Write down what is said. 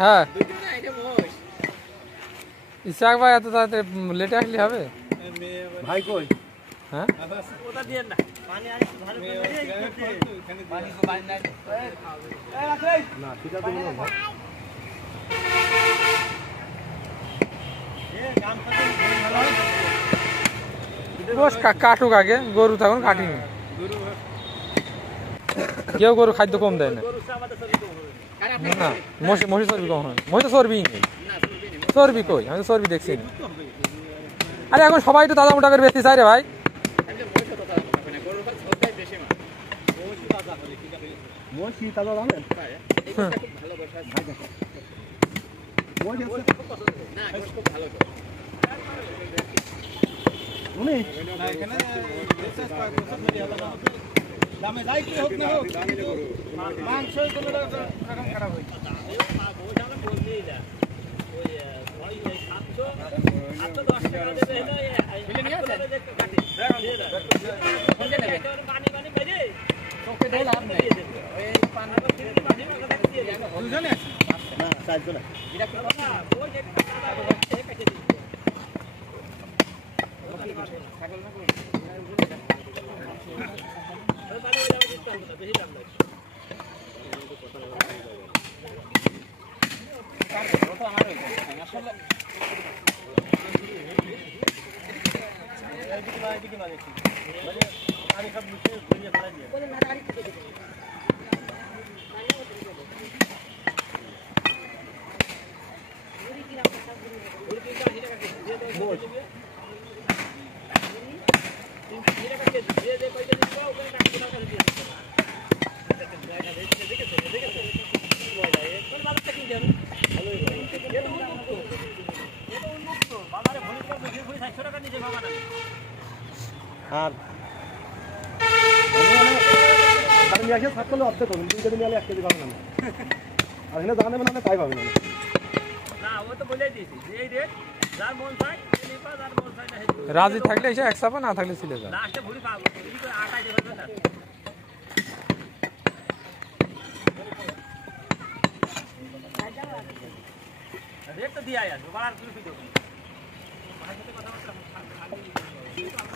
হ্যাঁ ইসাক ভাই এত তাড়াতাড়ি লেটে আসলে হবে ভাই কই? হ্যাঁ ওটা দিয়ে না পানি আর ভালো করে পানি কো পানি না না ঠিক আছে বলো ভাই। এ কাম করতে ভালো হয় বস কাটুক আগে গরু তখন কাটিনি কেউ গরু খাদ্য কম দেয় না গরু আমাদের শরীর কম হবে না মশি মশি চর্বি কম হয় মশি তো চর্বি নেই চর্বি কই আমি তো চর্বি দেখছি না আরে এখন সবাই তো দাদা মোটা করে বেশি চাই রে ভাই মশি তাজা জানেন? উনি দামে যাই কি হোক না হোক মাংস কোনো রকম খারাপ হয় ওই আমরা বলতেই না ওই ওই 700 10 টাকা দেবে হলো নিয়ে আসে কাটি বলতে নেবে পানি পানি বাইরে তোকে দেই লাভ নাই ওই পানি পানি দিয়ে যাবে দুজনে না চারজনে এটা কি কথা ওই যে কেটে দিই ছাগল না কই বেশি দাম নাই আসলে আমি সব বুঝে ঘুরিয়ে ফেলা দিয়ে আর আমি আসে থাক করলে অর্ধেক করবেন 2 কেজি নিয়ে 1 কেজি পাবেন না আর এখানে জানেন মানে তাই পাবেন না না ও তো বলেই দিয়েছি এই রেট যার মন চাই এই পা যার মন চাই না রাজি থাকলে এসে এক চাপা না থাকলে ছিলে যা লাস্টে ভুরি পাবো এই করে আটাই দেবে না রেট তো দিয়া আছে বাড়ার কিছু দেবো ভাই সাথে কথা বলতে